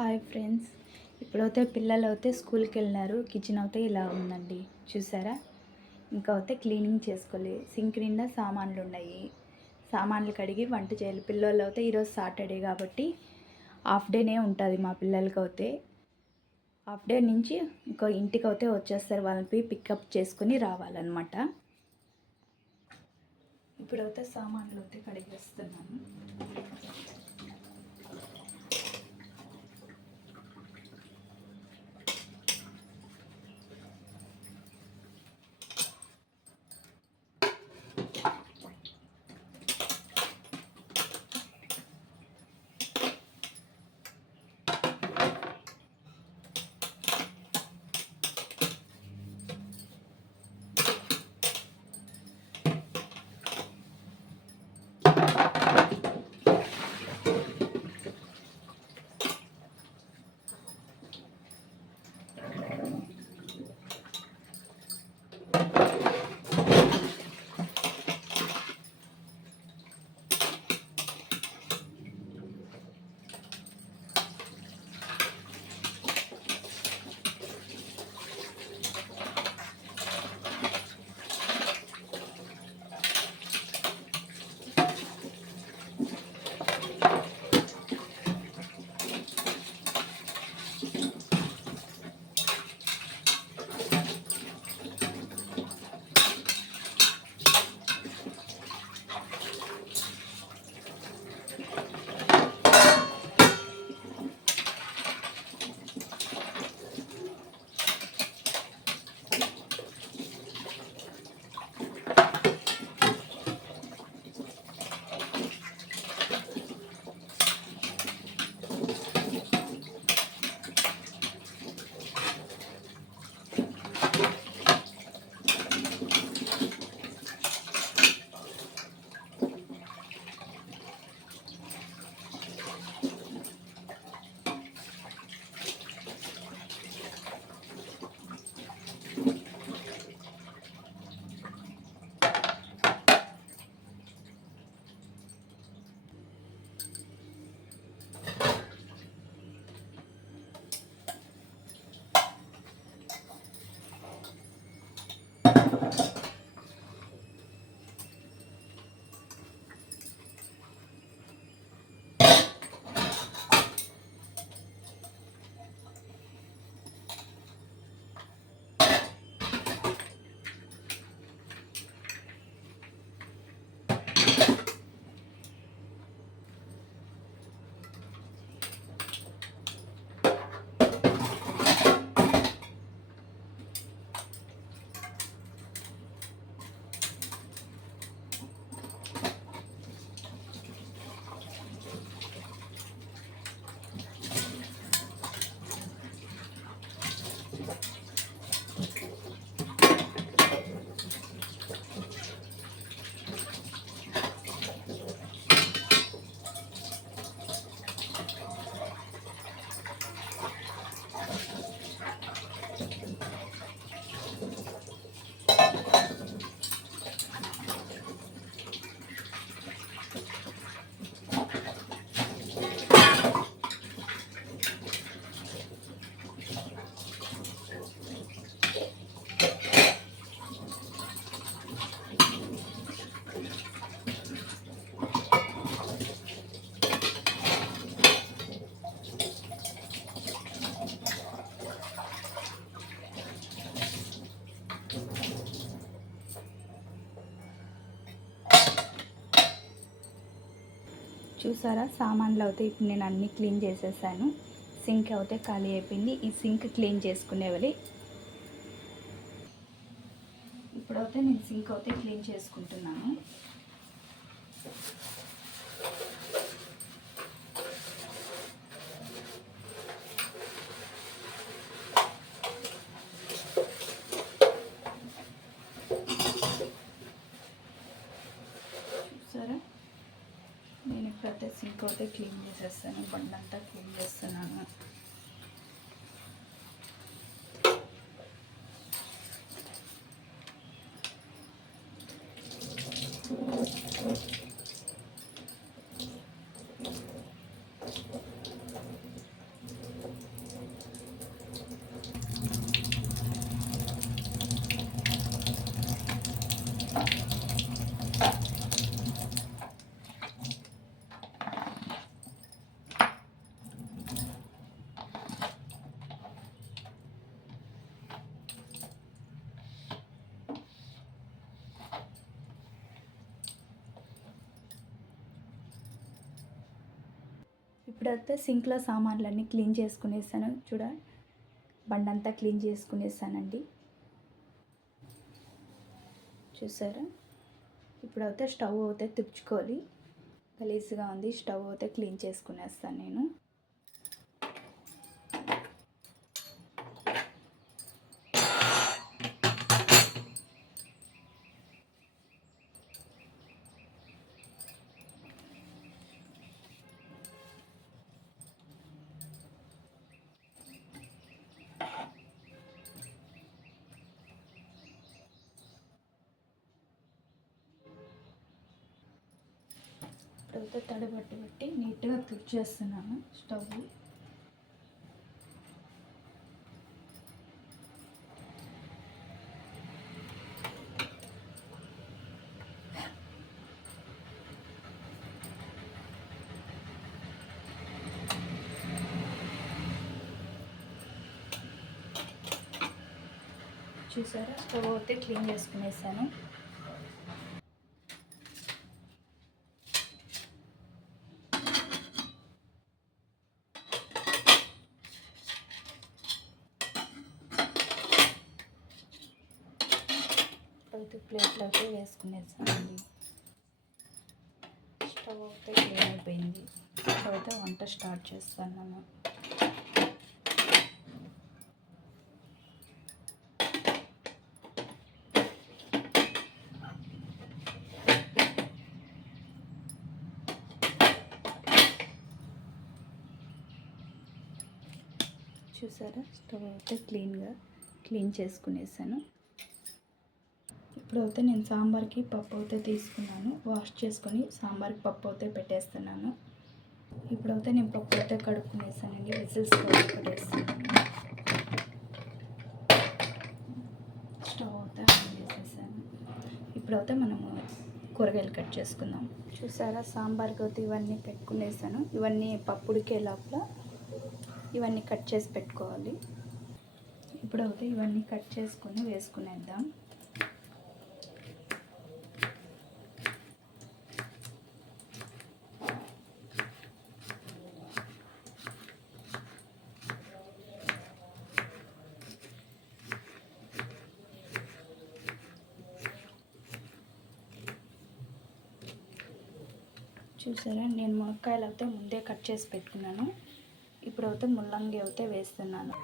Hi friends. ఇప్పుడైతే పిల్లలు అయితే స్కూల్కి వెళ్ళినారు. కిచెన్ అయితే ఇలా ఉందండి, చూసారా. ఇంకా అయితే క్లీనింగ్ చేసుకోవాలి. సింక్ నిండా సామాన్లు ఉన్నాయి. సామాన్లు కడిగి వంట చేయాలి. పిల్లలు అయితే ఈరోజు సాటర్డే కాబట్టి హాఫ్ డేనే ఉంటుంది మా పిల్లలకి అయితే. హాఫ్ డే నుంచి ఇంకో ఇంటికి అయితే వచ్చేస్తారు. వాళ్ళని పికప్ చేసుకుని రావాలన్నమాట. ఇప్పుడైతే సామాన్లు అయితే కడిగేస్తున్నాను. చూసారా, సామాన్లు అయితే ఇప్పుడు నేను అన్నీ క్లీన్ చేసేసాను. సింక్ అయితే ఖాళీ అయిపోయింది. ఈ సింక్ క్లీన్ చేసుకునేవి. ఇప్పుడైతే నేను సింక్ అయితే క్లీన్ చేసుకుంటున్నాను. చూసారా, నేను ఇప్పుడైతే సింక్ అయితే క్లీన్ చేసేస్తాను. బండంతా క్లీన్ చేస్తున్నాను. ఇప్పుడైతే సింక్లో సామాన్లన్నీ క్లీన్ చేసుకునేసాను. బండంతా క్లీన్ చేసుకునేసానండి. చూసారా? ఇప్పుడైతే స్టవ్ అయితే తుడుచుకోవాలి. గలీజ్గా ఉంది. స్టవ్ అయితే క్లీన్ చేసుకునేస్తాను నేను. ఇప్పుడైతే తడిబట్టు పెట్టి నీట్గా తుడిచేస్తున్నాను స్టవ్. చూసారా? స్టవ్ అయితే క్లీన్ చేసుకునేసాను. ఇప్పుడైతే ప్లేట్లో అయితే వేసుకునేసానండి. స్టవ్ అయితే క్లీన్ అయిపోయింది. ఇప్పుడైతే వంట స్టార్ట్ చేస్తున్నాను. చూసారా? స్టవ్ అయితే క్లీన్ చేసుకునేసాను. ఇప్పుడైతే నేను సాంబార్కి పప్పు అయితే తీసుకున్నాను. వాష్ చేసుకొని సాంబార్కి పప్పు అయితే పెట్టేస్తున్నాను. ఇప్పుడైతే నేను పప్పు అయితే కడుక్కునేసానండి. విజిల్స్ పెట్టేస్తున్నాను. స్టవ్ అయితే ఆన్ చేసేసాను. ఇప్పుడైతే మనము కూరగాయలు కట్ చేసుకుందాం. చూసారా? సాంబార్కి అయితే ఇవన్నీ పెట్టుకునేసాను. ఇవన్నీ పప్పుడికే లోపల ఇవన్నీ కట్ చేసి పెట్టుకోవాలి. ఇప్పుడైతే ఇవన్నీ కట్ చేసుకొని వేసుకునేద్దాం. చూసారా? నేను మునక్కాయలు అయితే ముందే కట్ చేసి పెట్టుకున్నాను. ఇప్పుడైతే ముల్లంగి అయితే వేస్తున్నాను.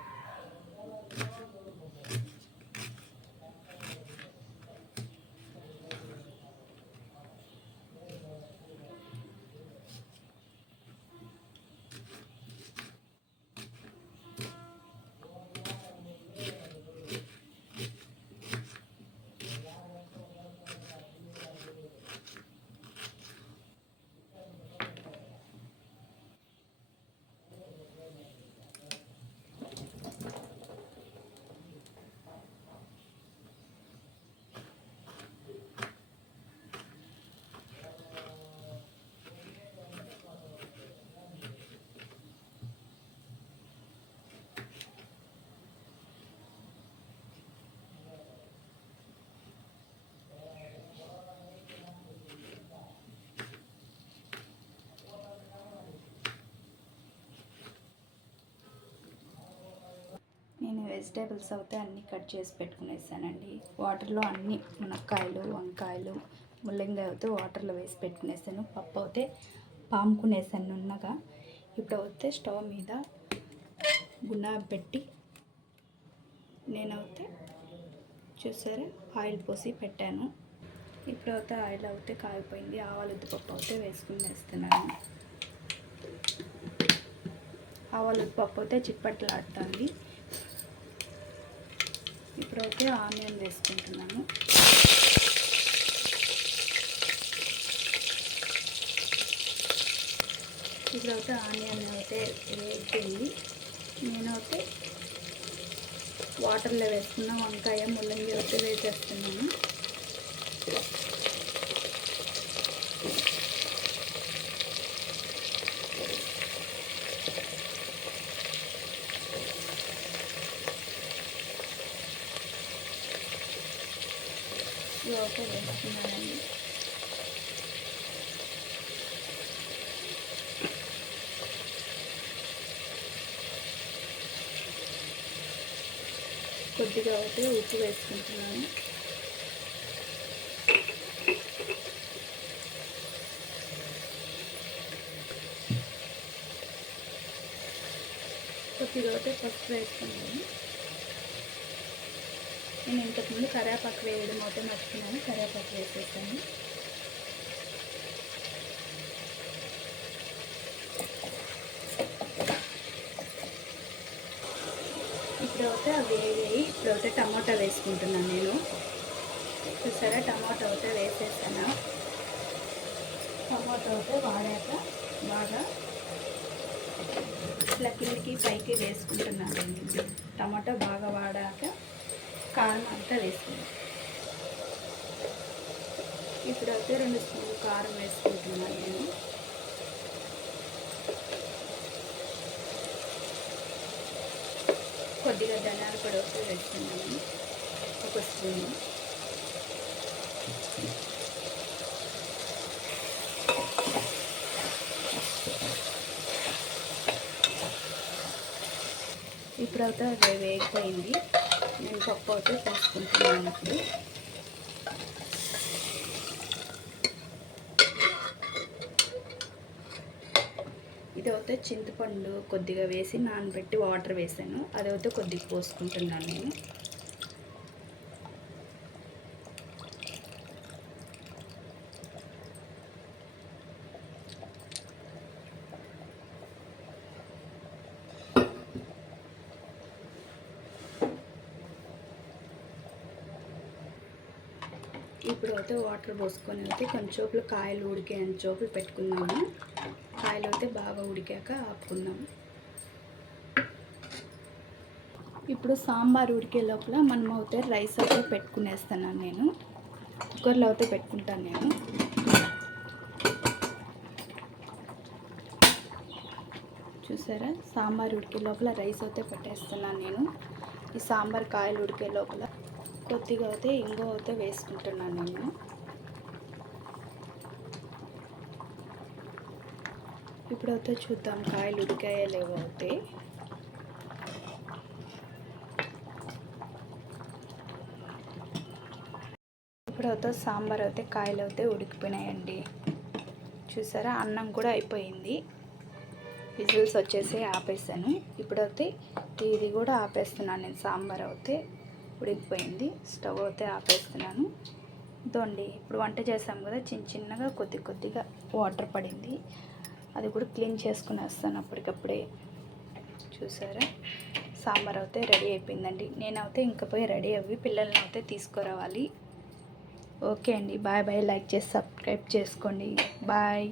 నేను వెజిటేబుల్స్ అయితే అన్నీ కట్ చేసి పెట్టుకునేసానండి. వాటర్లో అన్నీ మునక్కాయలు, వంకాయలు, ముల్లంగి అయితే వాటర్లో వేసి పెట్టుకునేసాను. పప్పు అయితే పాముకునేసాను నున్నగా. ఇప్పుడు అయితే స్టవ్ మీద గున్నాబ పెట్టి నేనైతే చూసారా ఆయిల్ పోసి పెట్టాను. ఇప్పుడైతే ఆయిల్ అయితే కాగిపోయింది. ఆవాలు ఉద్దిపప్పు అయితే వేసుకునేస్తున్నాను. ఆవాలు ఉద్దిపప్పు అయితే చిప్పట్లాడుతుంది. ఇప్పుడైతే ఆనియన్ వేసుకుంటున్నాను. ఇప్పుడైతే ఆనియన్ అయితే వేగింది. నేనైతే వాటర్లో వేసుకున్న వంకాయ, ముల్లంగి అయితే వేసేస్తున్నాను. ఇవైతే వేసుకున్నానండి. కొద్దిగా అయితే ఉప్పు వేసుకుంటున్నాను. కొద్దిగా అయితే పసుపు వేసుకుంటాను. నేను ఇంతకుముందు కరివేపాకు వేయడం అయితే మర్చిపోయాను, కరివేపాకు వేసేసాను. ఇప్పుడైతే అవి వేయి. ఇప్పుడైతే టమాటా వేసుకుంటున్నాను నేను. చూసారా, టమాటా అయితే వేసేసాను. టమాటా అయితే వాడాక బాగా ఇట్లా కిందికి పైకి వేసుకుంటున్నాను. టమాటా బాగా వాడాక కారం అంతా వేసుకున్నాను. ఇప్పుడైతే 2 స్పూన్లు కారం వేసుకుంటున్నాను నేను. కొద్దిగా ధనియాల పొడి అయితే వేస్తున్నాను, 1 స్పూను. ఇప్పుడైతే అది వేగిపోయింది. నేను పప్పు అయితే పోసుకుంటున్నాను. ఇప్పుడు ఇదైతే చింతపండు కొద్దిగా వేసి నానబెట్టి వాటర్ వేసాను, అదైతే కొద్దిగా పోసుకుంటున్నాను నేను. ఇప్పుడు అయితే వాటర్ పోసుకొని అయితే కొంచెంసేపు కాయలు ఉడికేంత సేపు పెట్టుకున్నాము. కాయలు అయితే బాగా ఉడికాక ఆపుకున్నాము. ఇప్పుడు సాంబార్ ఉడికే లోపల మనం అయితే రైస్ అయితే పెట్టుకునేస్తున్నాను నేను. కుక్కర్లో అయితే పెట్టుకుంటాను నేను. చూసారా, సాంబార్ ఉడికే లోపల రైస్ అయితే పెట్టేస్తున్నాను నేను. ఈ సాంబార్ కాయలు ఉడికే లోపల కొద్దిగా అయితే ఇంగువ అయితే వేసుకుంటున్నాను నేను. ఇప్పుడైతే చూద్దాం కాయలు ఉడికాయో లేవో అయితే. ఇప్పుడైతే సాంబార్ అయితే కాయలు అయితే ఉడికిపోయినాయండి. చూసారా, అన్నం కూడా అయిపోయింది. విజిల్స్ వచ్చేసి ఆపేసాను. ఇప్పుడైతే ఇది కూడా ఆపేస్తున్నాను నేను. సాంబార్ అయితే ఉడికిపోయింది. స్టవ్ అయితే ఆపేస్తున్నాను. ఇదండి, ఇప్పుడు వంట చేసాం కదా, చిన్నగా కొద్దిగా వాటర్ పడింది. అది కూడా క్లీన్ చేసుకుని వస్తాను అప్పటికప్పుడే. చూసారా, సాంబార్ అయితే రెడీ అయిపోయిందండి. నేనైతే ఇంకా పోయి రెడీ అవ్వి పిల్లల్ని అయితే తీసుకురావాలి. ఓకే అండి, బాయ్ బాయ్. లైక్ చేసి సబ్స్క్రైబ్ చేసుకోండి. బాయ్.